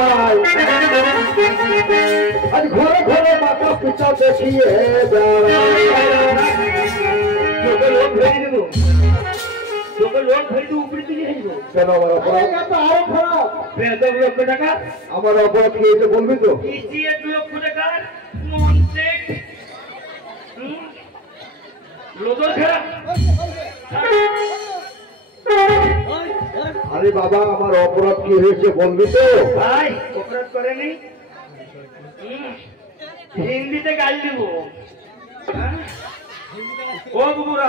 বেড়ায় আজ ঘরে ঘরে মাথা পিতা দেখিয়ে বেড়ায় তোকে লোক ধরে দেব তোকে লোক ধরে দেব উপরে তুলে আসব কেন আমার অপরাধ আরো খারাপ বেদম লক্ষ টাকা আমার অপরাধ কি এটা বলবি তো ইসি 1 লক্ষ টাকা ননসেন্স লোদর খারাপ আরে বাবা আমার অপরাধ কি হয়েছে বলবি তো ভাই অপরাধ করেনি হিন্দিতে গাল দিব ও বুবুরা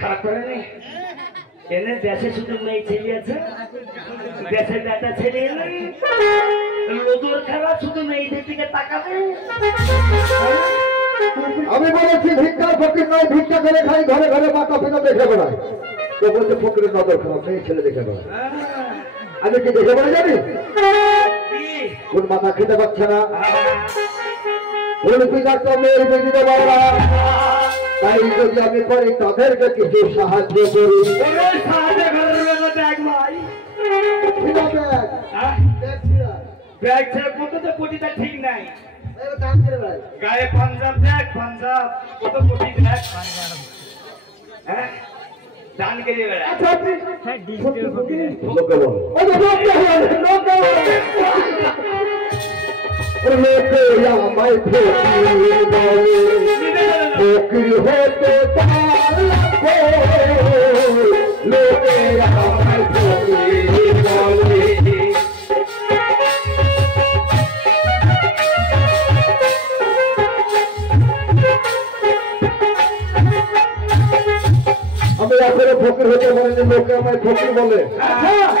খারাপ করেনি এনে দেশে শুধু মেয়ে ছেলে আছে দেশে বেটা ছেলে নেই লোদর খারাপ শুধু মেয়েদের দিকে তাকাবে আমি বলেছি ভিক্ষার ফকির নয় ভিক্ষা করে খাই ঘরে ঘরে মাথা পিতা দেখে বেড়ায় তো বলছে ফকিরের নজর খারাপ মেয়ে ছেলে দেখে বেড়ায় আমি কি দেখে বেড়ে জানি কোন মাথা খেতে পাচ্ছে না মেয়ের বেদিতে বাবা তাই যদি আমি করি তাদেরকে কিছু সাহায্য করি ব্যাগ ছেড়ে কত তো কোটিটা ঠিক নাই গায়ে পাঞ্জাব দেখ পাঞ্জাব কত কোটি দেখ হ্যাঁ দান করে বেড়া লোকে বল লোকে আমায় ফকির বলে ফকির হতে পারবো লোকে আমায় ফকির বলে আমি আসলে ফকির হতে পারিনি লোকে আমায় ফকির বলে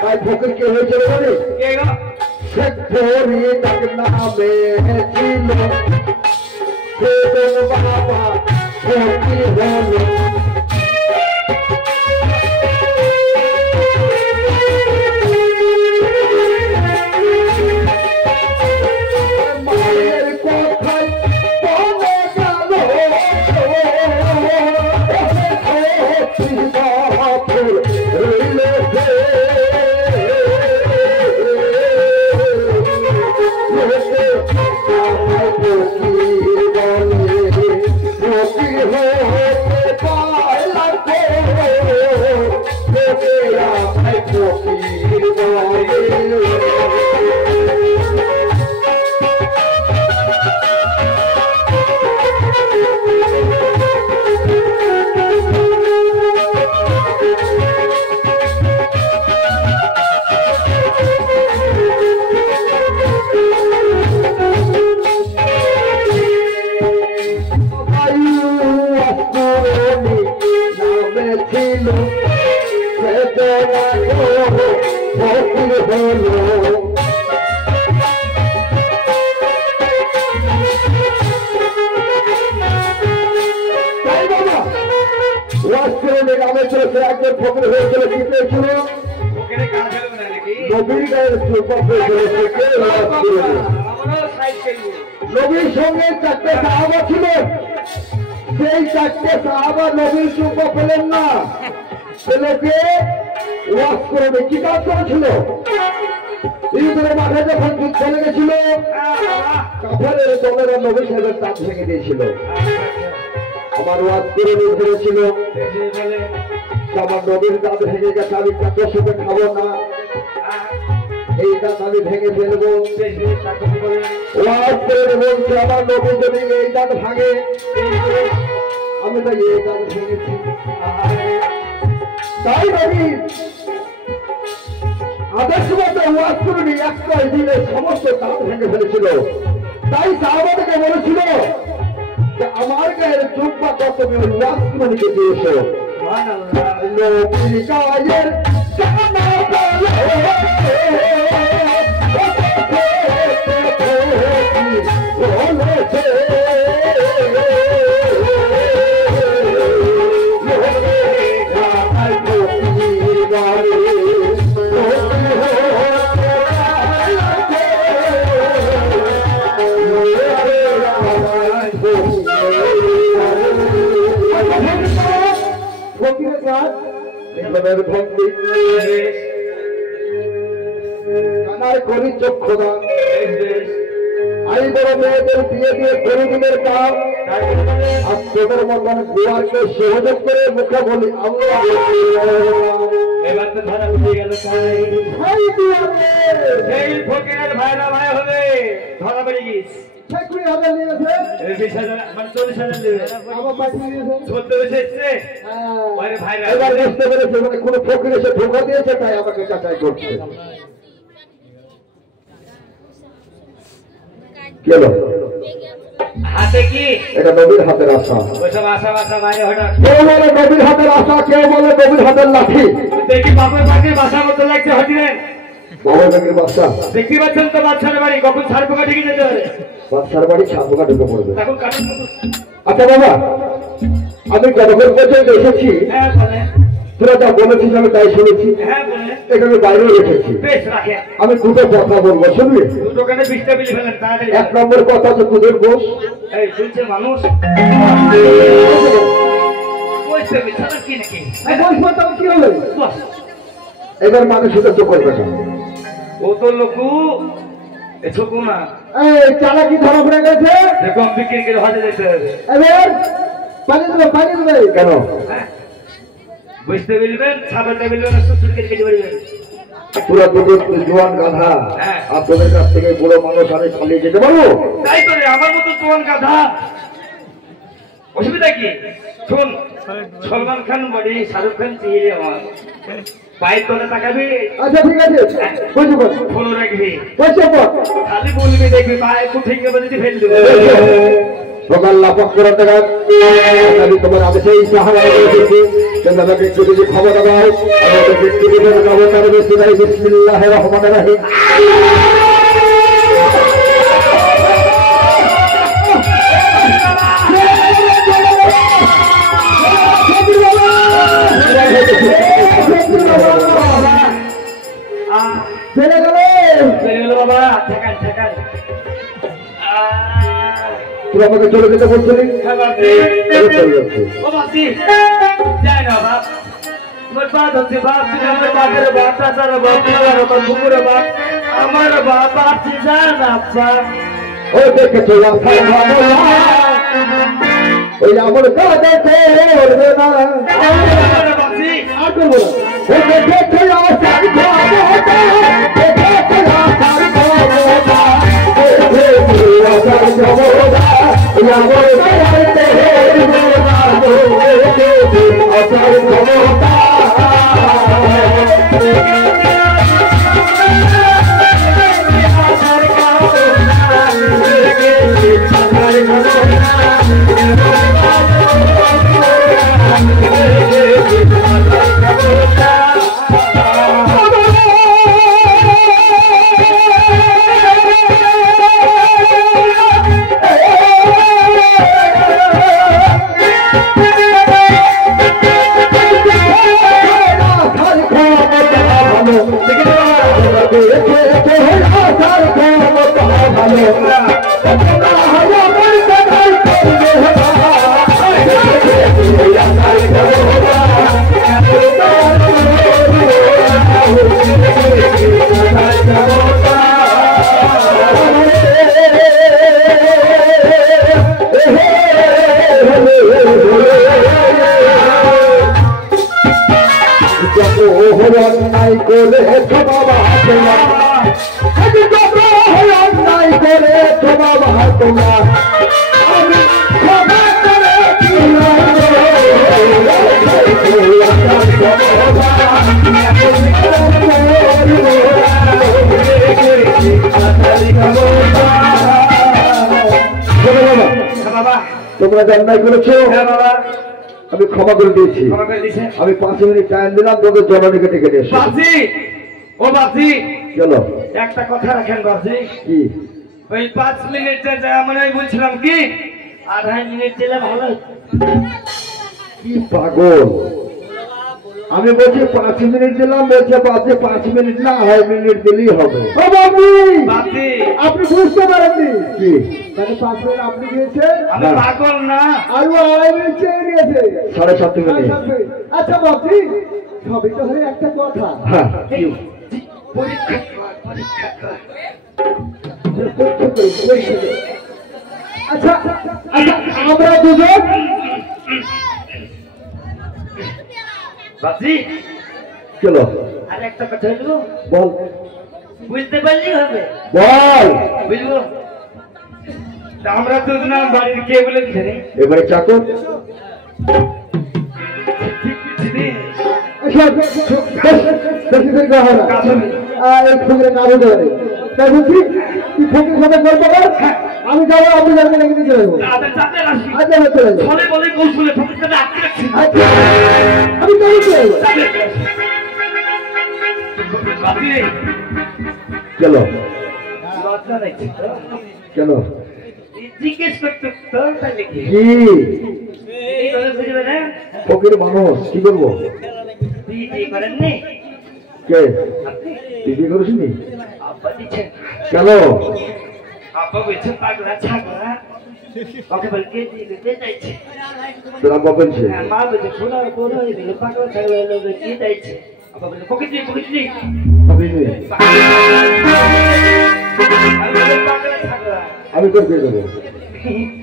তাই ফকির কে হয়েছিল বলি শেখরি তার নামে ছিল বাবা ফকির হলো মায়ের কথায় বলে ফকির হয়েছিল কি পেয়েছিল নবীর গায়ের নবীর সঙ্গে 4টে সাহাবা ছিল সেই 4টে সাহাবা নবীর সুখ পেলেন না ছেলেকে ওয়াজ করে কি কাজ করেছিল ইহুদের মাঠে যখন যুদ্ধ লেগেছিল কাফেরের দলেরা নবী সাহেবের দাঁত ভেঙে দিয়েছিল আমার ওয়াজ করে নিয়েছিল আমার নবীর দাঁত ভেঙে গেছে আমি কাকের সাথে খাবো না এই দাঁত আমি ভেঙে ফেলবো ওয়াজ করে বলছে আমার নবী যদি এই দাঁত ভাঙে আমি তাই এই দাঁত ভেঙেছি তাই নবী আদর্শ মতো ওয়াজ করে একটা দিনে সমস্ত দাঁত ভেঙে ফেলেছিল তাই সাহাবাদেরকে বলেছিল যে আমার গায়ের জুব্বা কত তুমি ওয়াজ করে দিয়েছো নবীর গায়ের জানা বলে বলেছে আর করি চক্ষুদান। আমি বড় মেয়েদের বিয়ে দিয়ে গরিবের কাজ আর তোদের মতন গোয়ারকে সহযোগ করে মুখে বলি আল্লাহ। এবার তো ধরা উঠে গেল সেই ফকিরের ভাইরা ভাই হবে ধরা পড়ে গিস 20,000 নিয়েছে 20,000 মানে 40,000 দেবে আমার পাঠিয়ে দিয়েছে 14 বেশি এসছে ওরে ভাইরা এবার বুঝতে পেরেছে মানে কোনো ফকির এসে ধোকা দিয়েছে তাই আমাকে যাচাই করছে। কেন হাতে কি এটা নবীর হাতের আশা। ওইসব আশা বাসা মারে হঠাৎ কেউ বলে নবীর হাতের আশা, কেউ বলে নবীর হাতের লাঠি। দেখি বাপের বাড়ির বাসা মতো লাগছে হটিলেন বাবার বাড়ির বাচ্চা দেখতে পাচ্ছেন তো বাচ্চার বাড়ি কখন ছাড় পোকা ঢেকে যেতে পারে বাচ্চার বাড়ি ছাপোকা ঢুকে পড়বে। তখন কাটুন আচ্ছা বাবা, আমি যতক্ষণ পর্যন্ত এসেছি হ্যাঁ বলে তোরা যা বলেছিস আমি তাই শুনেছি। হ্যাঁ বলে এটা আমি বাইরেও রেখেছি। বেশ রাখে আমি দুটো কথা বলবো, শুনবি? দোকানে 20টা বিলি ফেলেন তাড়াতাড়ি 1 নম্বর কথা হচ্ছে তোদের বস এই শুনছে মানুষ কইছে বিছানা কি নাকি কি হবে বস এবার মানুষ সহ্য করবে না। ও তো লোকু এ ছোকু না এই চালাকি ধরা পড়ে গেছে, দেখুন বিক্রি করে হাতে যেতে হবে এবার পানি দেবে কেন? বুঝতে বলবেন ছাপাতে বলবেন সুসুর কেটে বলবেন পুরো দুটো জোয়ান গাধা হ্যাঁ। আর তোদের কাছ থেকে বুড়ো মানুষ আমি পালিয়ে যেতে পারবো? তাই করে আমার মতো জোয়ান গাধা অসুবিধা কি? শুন সলমান খান বডি শাহরুখ খান চেয়ে আমার পায়ের তলে তাকাবি আচ্ছা ঠিক আছে বুঝতে পারছি ফলো রাখবি বুঝতে পার খালি বলবি দেখবি পায়ে খুব ঠিক করে যদি ফেল দেবে সকাল লাফক করে দেখা আমি তোমার আদেশেই সাহায্য করেছি। কিন্তু আমাকে একটু যদি খবর দাও আমাকে একটু যদি খবর দাও বেশি নাই। বিসমিল্লাহির রহমানির রহিম। চলে গেল বাবা ঠেকান ঠেকান তুই আমাকে চলে যেতে বলছিলি, হ্যাঁ বাপি চলে যাচ্ছে। ও বাপি যাই না বাপ আমার বাপ হচ্ছে বাপ তুমি আমার বাপের বাপ চাচার বাপ খালার বাপ বুকুরের বাপ আমার বাপ আছে জান আপা ও দেখেছো ওই আমার কাজে করবে না বাপি আর করবো না। ও দেখেছো আসার ক্ষমতা, দেখেছো আসার ক্ষমতা, দেখেছো আসার ক্ষমতা, আমার কাজে আসার ক্ষমতা। অন্যায় করে বাবা অন্যায় করে বাবা তোমার আমি ক্ষমা করে বাবা তোমরা যে অন্যায় করেছো হ্যাঁ বাবা আমি ক্ষমা করে দিয়েছি। ক্ষমা করে দিছে আমি 5 মিনিট টাইম দিলাম তোদের জননীকে ডেকে নিয়ে এসো। বাপি ও বাপি চলো একটা কথা রাখেন বাপি কি ওই 5 মিনিটে যা মানে আমি বলছিলাম কি 2.5 মিনিট দিলে ভালো কি পাগল আমি বলছি 5 মিনিট দিলাম বলছে বাপি 5 মিনিট না 2.5 মিনিট দিলেই হবে। ও বাপি বাপি আপনি বুঝতে পারেননি কি মানে 5 মিনিট আপনি দিয়েছেন আমি পাগল না আর ও 2.5 মিনিট চেয়ে নিয়েছে 7.5 মিনিট। আচ্ছা বাপি সবই তো হয়ে একটা কথা হ্যাঁ পরীক্ষা পরীক্ষা কর। আচ্ছা আচ্ছা আমরা দুজন বাবজি চলো আর একটা কথা বলবো, বল বুঝতে পারলি হবে, বল বুঝবো? তা আমরা তো না বাড়ির কে বলে দিছে রে? এবারে চাকর বেশি দেরি করা হয় না এই ফকিরে কারো দেবে তাই বলছি তুই ফকির সাথে গল্প কর আমি যাবো আপনি যাবেন রেখে দিয়ে চলে যাবো তাদের চাপে আসি, আজ আমি চলে যাবো ছলে বলে কৌশলে ফকির সাথে আটকে রাখছি। আমি চলে চলে যাবো বাবজি রে, চলো লজ্জা লাগছে তো? কেন জিজ্ঞেস করতে তো তাহলে কি? কি এই কথা বুঝবে না? ফকির মানুষ কি করবো বিয়ে করেননি কে আপনি? তুই বিয়ে করিসনি আব্বা দিচ্ছেন, কেন আব্বা বলছেন পাগলা ছাগলা, ওকে বলে কে দিতে চাইছে, তোর আব্বা বলছে মা বলছে শোনা কোনো পাগলা ছাগলা লোক কে চাইছে, আব্বা বলছে পকেট দিয়ে আমি নেই। পাগলা ছাগলা আমি তোর বিয়ে করবো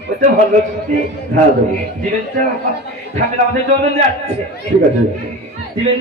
ও তো ভালো ছুটি হ্যাঁ দেবো জীবনটা ঠাকুর আমাদের জন্য যাচ্ছে ঠিক আছে জীবন